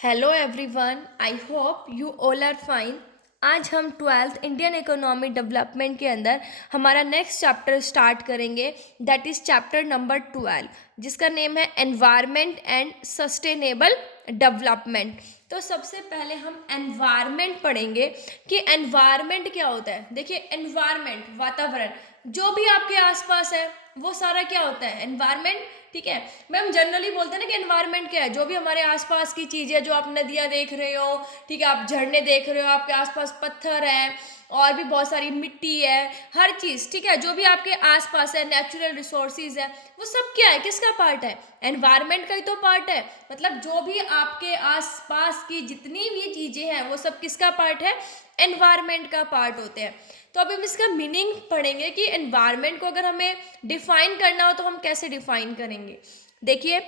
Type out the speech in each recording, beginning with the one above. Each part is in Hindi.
Hello everyone, I hope you all are fine. आज हम ट्वेल्थ इंडियन इकोनॉमी डेवलपमेंट के अंदर हमारा नेक्स्ट चैप्टर स्टार्ट करेंगे। दैट इज़ चैप्टर नंबर 12, जिसका नेम है एनवायरनमेंट एंड सस्टेनेबल डेवलपमेंट। तो सबसे पहले हम एनवायरनमेंट पढ़ेंगे कि एनवायरनमेंट क्या होता है। देखिए, एनवायरनमेंट वातावरण, जो भी आपके आसपास है वो सारा क्या होता है, एनवायरनमेंट। ठीक है, मैम जनरली बोलते हैं ना कि एनवायरनमेंट क्या है, जो भी हमारे आसपास की चीज़ें, जो आप नदियाँ देख रहे हो, ठीक है, आप झरने देख रहे हो, आपके आसपास पत्थर है और भी बहुत सारी मिट्टी है, हर चीज़, ठीक है, जो भी आपके आसपास है, नेचुरल रिसोर्सेज है, वो सब क्या है, किसका पार्ट है, एनवायरनमेंट का ही तो पार्ट है। मतलब जो भी आपके आसपास की जितनी भी चीज़ें हैं वो सब किसका पार्ट है, एनवायरनमेंट का पार्ट होते हैं। तो अभी हम इसका मीनिंग पढ़ेंगे कि एनवायरनमेंट को अगर हमें डिफाइन करना हो तो हम कैसे डिफाइन करेंगे। देखिए,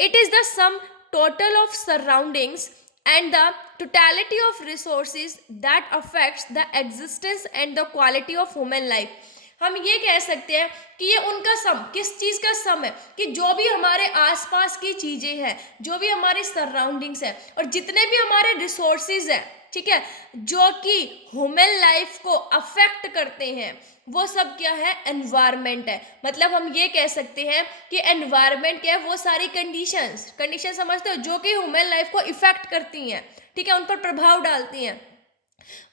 it is the sum total of surroundings and the totality of resources that affects the existence and the quality of human life। हम ये कह सकते हैं कि ये उनका सम, किस चीज़ का सम है, कि जो भी हमारे आसपास की चीज़ें हैं, जो भी हमारे सराउंडिंग्स हैं और जितने भी हमारे रिसोर्सेज हैं, ठीक है, जो कि ह्यूमन लाइफ को अफेक्ट करते हैं, वो सब क्या है, एनवायरनमेंट है। मतलब हम ये कह सकते हैं कि एनवायरनमेंट क्या है, वो सारी कंडीशन समझते हो जो कि ह्यूमन लाइफ को इफेक्ट करती हैं, ठीक है, उन पर प्रभाव डालती हैं,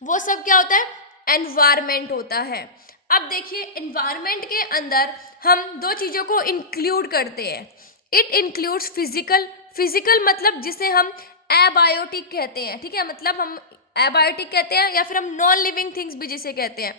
वो सब क्या होता है, एनवायरनमेंट होता है। अब देखिए, एनवायरनमेंट के अंदर हम दो चीज़ों को इंक्लूड करते हैं। इट इंक्लूड्स फिजिकल मतलब जिसे हम एबायोटिक कहते हैं, ठीक है, मतलब हम एबायोटिक कहते हैं या फिर हम नॉन लिविंग थिंग्स भी जिसे कहते हैं,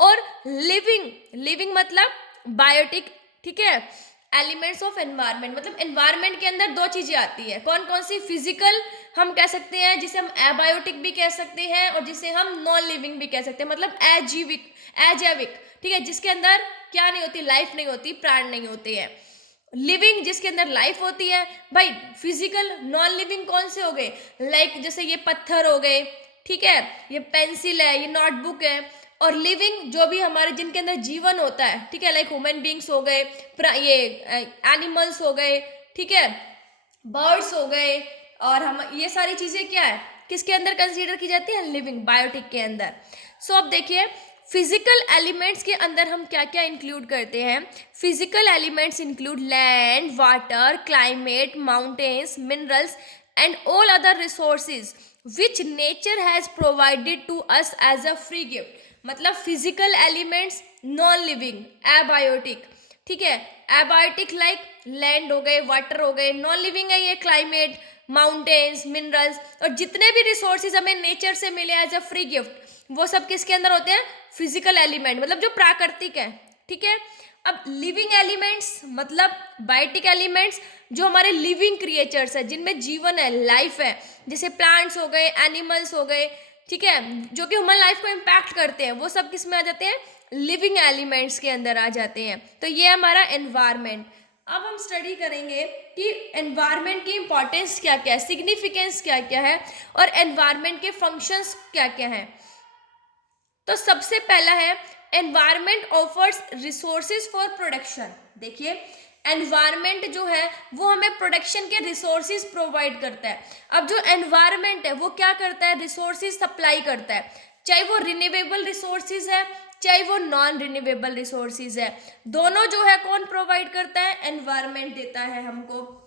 और लिविंग मतलब बायोटिक, ठीक है, एलिमेंट्स ऑफ एनवायरनमेंट। मतलब एनवायरनमेंट के अंदर दो चीजें आती है, कौन कौन सी, फिजिकल हम कह सकते हैं, जिसे हम एबायोटिक भी कह सकते हैं, और जिसे हम नॉन लिविंग भी कह सकते हैं, मतलब एजैविक, ठीक है, जिसके अंदर क्या नहीं होती, लाइफ नहीं होती, प्राण नहीं होते हैं। लिविंग जिसके अंदर लाइफ होती है। भाई फिजिकल नॉन लिविंग कौन से हो गए, लाइक जैसे ये पत्थर हो गए, ठीक है, ये पेंसिल है, ये नोटबुक है। और लिविंग जो भी हमारे जिनके अंदर जीवन होता है, ठीक है, लाइक ह्यूमन बींग्स हो गए, ये एनिमल्स हो गए, ठीक है, बर्ड्स हो गए, और हम ये सारी चीज़ें क्या है, किसके अंदर कंसीडर की जाती है, लिविंग बायोटिक के अंदर। सो अब देखिए, फिजिकल एलिमेंट्स के अंदर हम क्या क्या इंक्लूड करते हैं। Physical elements include land, water, climate, mountains, minerals and all other resources which nature has provided to us as a free gift. मतलब physical elements non living abiotic, ठीक है, एबायोटिक लाइक लैंड हो गए, वाटर हो गए, नॉन लिविंग है ये क्लाइमेट, माउंटेन्स, मिनरल्स, और जितने भी रिसोर्सेज हमें नेचर से मिले एज अ फ्री गिफ्ट, वो सब किसके अंदर होते हैं, फिजिकल एलिमेंट, मतलब जो प्राकृतिक है, ठीक है। अब लिविंग एलिमेंट्स मतलब बायोटिक एलिमेंट्स, जो हमारे लिविंग क्रिएचर्स है, जिनमें जीवन है, लाइफ है, जैसे प्लांट्स हो गए, एनिमल्स हो गए, ठीक है, जो कि ह्यूमन लाइफ को इम्पैक्ट करते हैं, वो सब किस में आ जाते हैं, लिविंग एलिमेंट्स के अंदर आ जाते हैं। तो ये हमारा एनवायरनमेंट। अब हम स्टडी करेंगे कि एनवायरनमेंट की इंपॉर्टेंस क्या क्या है, सिग्निफिकेंस क्या क्या है, और एनवायरनमेंट के फंक्शंस क्या क्या हैं। तो सबसे पहला है, environment offers resources for production. देखिए, एनवायरनमेंट जो है वो हमें प्रोडक्शन के रिसोर्सेज प्रोवाइड करता है। अब जो एनवायरनमेंट है वो क्या करता है, रिसोर्सेज सप्लाई करता है, चाहे वो रिन्यूएबल रिसोर्सेज है, चाहे वो नॉन रिन्यूएबल रिसोर्सेज है, दोनों जो है कौन प्रोवाइड करता है, एनवायरनमेंट देता है हमको।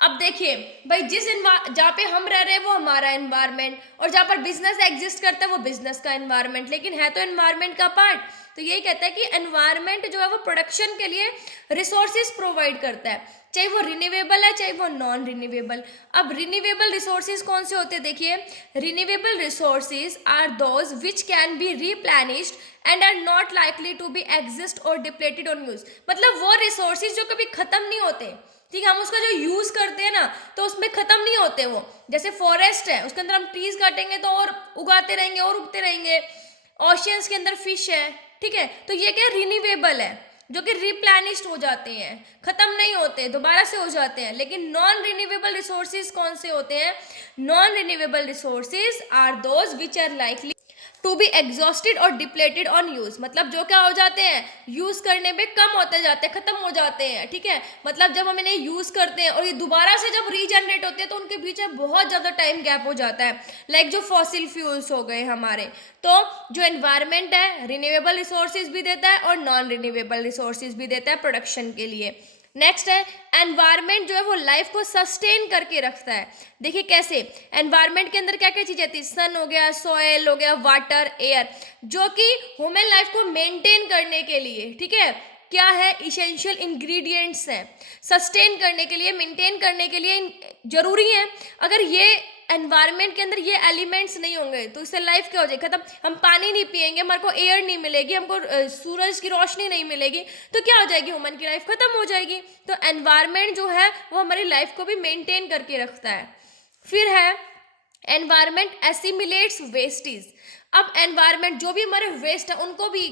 अब देखिए भाई, जहाँ पे हम रह रहे हैं वो हमारा एनवायरनमेंट, और जहाँ पर बिजनेस एग्जिस्ट करता है वो बिजनेस का एनवायरनमेंट, लेकिन है तो एनवायरनमेंट का पार्ट। तो यही कहता है कि एनवायरनमेंट जो है वो प्रोडक्शन के लिए रिसोर्सेज प्रोवाइड करता है, चाहे वो रिन्यूएबल है चाहे वो नॉन रिन्यूएबल। अब रिन्यूएबल रिसोर्सेज कौन से होते हैं, देखिए, renewable resources are those which can be replenished and are not likely to be exist और डिप्लेटेड ऑन यूज। मतलब वो रिसोर्सेज जो कभी खत्म नहीं होते, ठीक है, हम उसका जो यूज करते हैं ना तो उसमें खत्म नहीं होते वो। जैसे फॉरेस्ट है, उसके अंदर हम ट्रीज काटेंगे तो और उगाते रहेंगे और उगते रहेंगे। ओशियंस के अंदर फिश है, ठीक है, तो ये क्या रिन्यूएबल है, जो कि रिप्लेनिश्ड हो जाते हैं, खत्म नहीं होते, दोबारा से हो जाते हैं। लेकिन नॉन रिन्यूएबल रिसोर्सेज कौन से होते हैं, non renewable resources are those which are likely to be exhausted और डिप्लेटेड ऑन यूज, मतलब जो क्या हो जाते हैं, यूज करने में कम होते जाते हैं, खत्म हो जाते हैं, ठीक है। मतलब जब हम इन्हें यूज करते हैं और ये दोबारा से जब रीजनरेट होते हैं तो उनके बीच में बहुत ज्यादा टाइम गैप हो जाता है। लाइक जो फॉसिल फ्यूल्स हो गए हमारे, तो जो एनवायरमेंट है रिन्यूएबल रिसोर्सेज भी देता है और नॉन रिन्यूएबल रिसोर्सेज भी देता है प्रोडक्शन के लिए। नेक्स्ट है एनवायरनमेंट जो है वो लाइफ को सस्टेन करके रखता है। देखिए कैसे, एनवायरनमेंट के अंदर क्या क्या चीजें आती है, सन हो गया, सॉयल हो गया, वाटर, एयर, जो कि ह्यूमन लाइफ को मेंटेन करने के लिए, ठीक है, क्या है, इसेंशियल इंग्रेडिएंट्स हैं, सस्टेन करने के लिए, मेंटेन करने के लिए जरूरी है। अगर ये एनवायरनमेंट के अंदर ये एलिमेंट्स नहीं होंगे तो इससे लाइफ क्या हो जाएगी, खत्म। हम पानी नहीं पिएंगे, हमारे को एयर नहीं मिलेगी, हमको सूरज की रोशनी नहीं मिलेगी, तो क्या हो जाएगी, ह्यूमन की लाइफ खत्म हो जाएगी। तो एनवायरनमेंट जो है वो हमारी लाइफ को भी मेंटेन करके रखता है। फिर है एनवायरनमेंट एसिमिलेट्स वेस्टेज। अब एनवायरनमेंट जो भी हमारे वेस्ट है उनको भी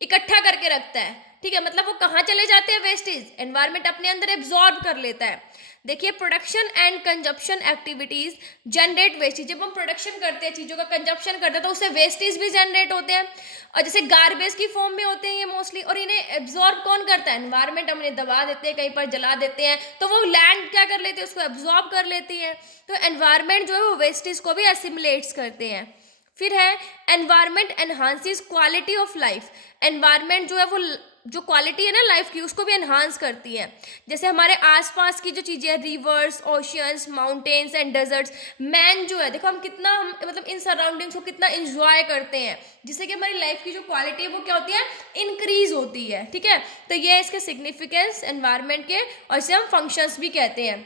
इकट्ठा करके रखता है, ठीक है, मतलब वो कहाँ चले जाते हैं वेस्टेज, एनवायरनमेंट अपने अंदर एब्जॉर्ब कर लेता है। देखिए production and consumption activities generate wastage, जब हम प्रोडक्शन करते हैं, चीज़ों का कंजप्शन करते हैं तो उससे वेस्टेज भी जनरेट होते हैं, और जैसे गार्बेज की फॉर्म में होते हैं ये मोस्टली, और इन्हें एब्जॉर्ब कौन करता है, एनवायरनमेंट। हम इन्हें दबा देते हैं, कहीं पर जला देते हैं तो वो लैंड क्या कर लेती है, उसको एब्जॉर्ब कर लेती है। तो एनवायरनमेंट जो है वो वेस्टेज को भी एसिमुलेट्स करते हैं। फिर है environment enhances quality of life, environment जो है वो जो क्वालिटी है ना लाइफ की उसको भी एनहांस करती है। जैसे हमारे आसपास की जो चीज़ें हैं, rivers, oceans, mountains and deserts, man जो है, देखो हम कितना, हम मतलब इन सराउंडिंग्स को कितना इंजॉय करते हैं, जिससे कि हमारी लाइफ की जो क्वालिटी है वो क्या होती है, इंक्रीज होती है, ठीक है। तो ये है इसके सिग्निफिकेंस एनवायरनमेंट के, और इसे हम फंक्शंस भी कहते हैं।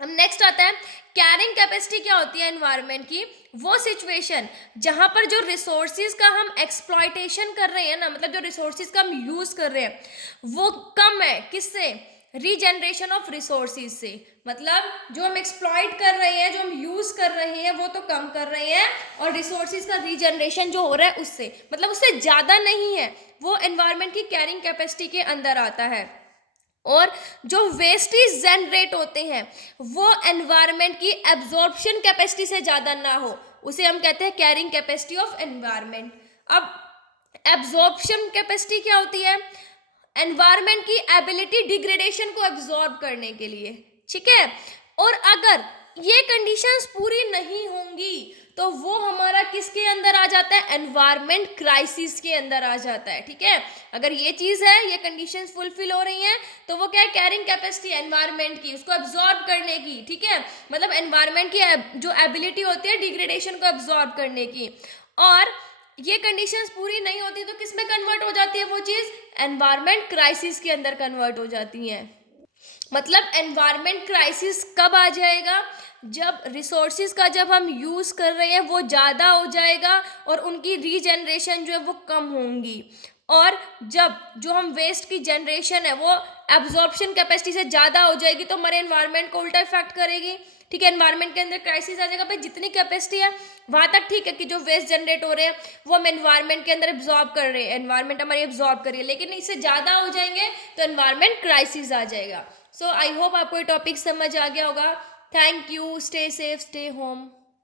अब नेक्स्ट आता है कैरिंग कैपेसिटी। क्या होती है एनवायरनमेंट की, वो सिचुएशन जहां पर जो रिसोर्सेज का हम एक्सप्लॉयटेशन कर रहे हैं ना, मतलब जो रिसोर्सेज का हम यूज कर रहे हैं वो कम है, किससे, रीजनरेशन ऑफ रिसोर्सेज से। मतलब जो हम एक्सप्लॉइट कर रहे हैं, जो हम यूज कर रहे हैं वो तो कम कर रहे हैं, और रिसोर्सेज का रीजनरेशन जो हो रहा है उससे, मतलब उससे ज्यादा नहीं है, वो एनवायरनमेंट की कैरिंग कैपेसिटी के अंदर आता है। और जो वेस्टेज जनरेट होते हैं वो एनवायरनमेंट की एब्जॉर्प्शन कैपेसिटी से ज़्यादा ना हो, उसे हम कहते हैं कैरिंग कैपेसिटी ऑफ एनवायरनमेंट। अब एब्जॉर्प्शन कैपेसिटी क्या होती है, एनवायरनमेंट की एबिलिटी डिग्रेडेशन को एब्जॉर्ब करने के लिए, ठीक है। और अगर ये कंडीशंस पूरी नहीं होंगी तो वो हमारा किसके अंदर आ जाता है, एनवायरनमेंट क्राइसिस के अंदर आ जाता है, ठीक है। अगर ये चीज है, ये कंडीशंस फुलफिल हो रही हैं तो वो क्या है, कैरिंग कैपेसिटी एनवायरनमेंट की, उसको एब्जॉर्ब करने की, ठीक है, मतलब एनवायरनमेंट की जो एबिलिटी होती है डिग्रेडेशन को एब्जॉर्ब करने की। और ये कंडीशंस पूरी नहीं होती तो किस में कन्वर्ट हो जाती है वो चीज, एनवायरनमेंट क्राइसिस के अंदर कन्वर्ट हो जाती है। मतलब एनवायरनमेंट क्राइसिस कब आ जाएगा, जब रिसोर्सेज का जब हम यूज़ कर रहे हैं वो ज़्यादा हो जाएगा और उनकी रीजनरेशन जो है वो कम होंगी, और जब जो हम वेस्ट की जनरेशन है वो एब्जॉर्प्शन कैपेसिटी से ज़्यादा हो जाएगी तो हमारे एनवायरनमेंट को उल्टा इफेक्ट करेगी, ठीक है। एनवायरनमेंट के अंदर क्राइसिस आ जाएगा, भाई जितनी कैपेसिटी है वहाँ तक ठीक है कि जो वेस्ट जनरेट हो रहे हैं वो हम एनवायरनमेंट के अंदर एब्जॉर्ब कर रहे हैं, एनवायरनमेंट हमारी एब्जॉर्ब कर रही है, लेकिन इससे ज़्यादा हो जाएंगे तो एनवायरनमेंट क्राइसिस आ जाएगा। सो आई होप आपको ये टॉपिक समझ आ गया होगा। Thank you, stay safe, stay home.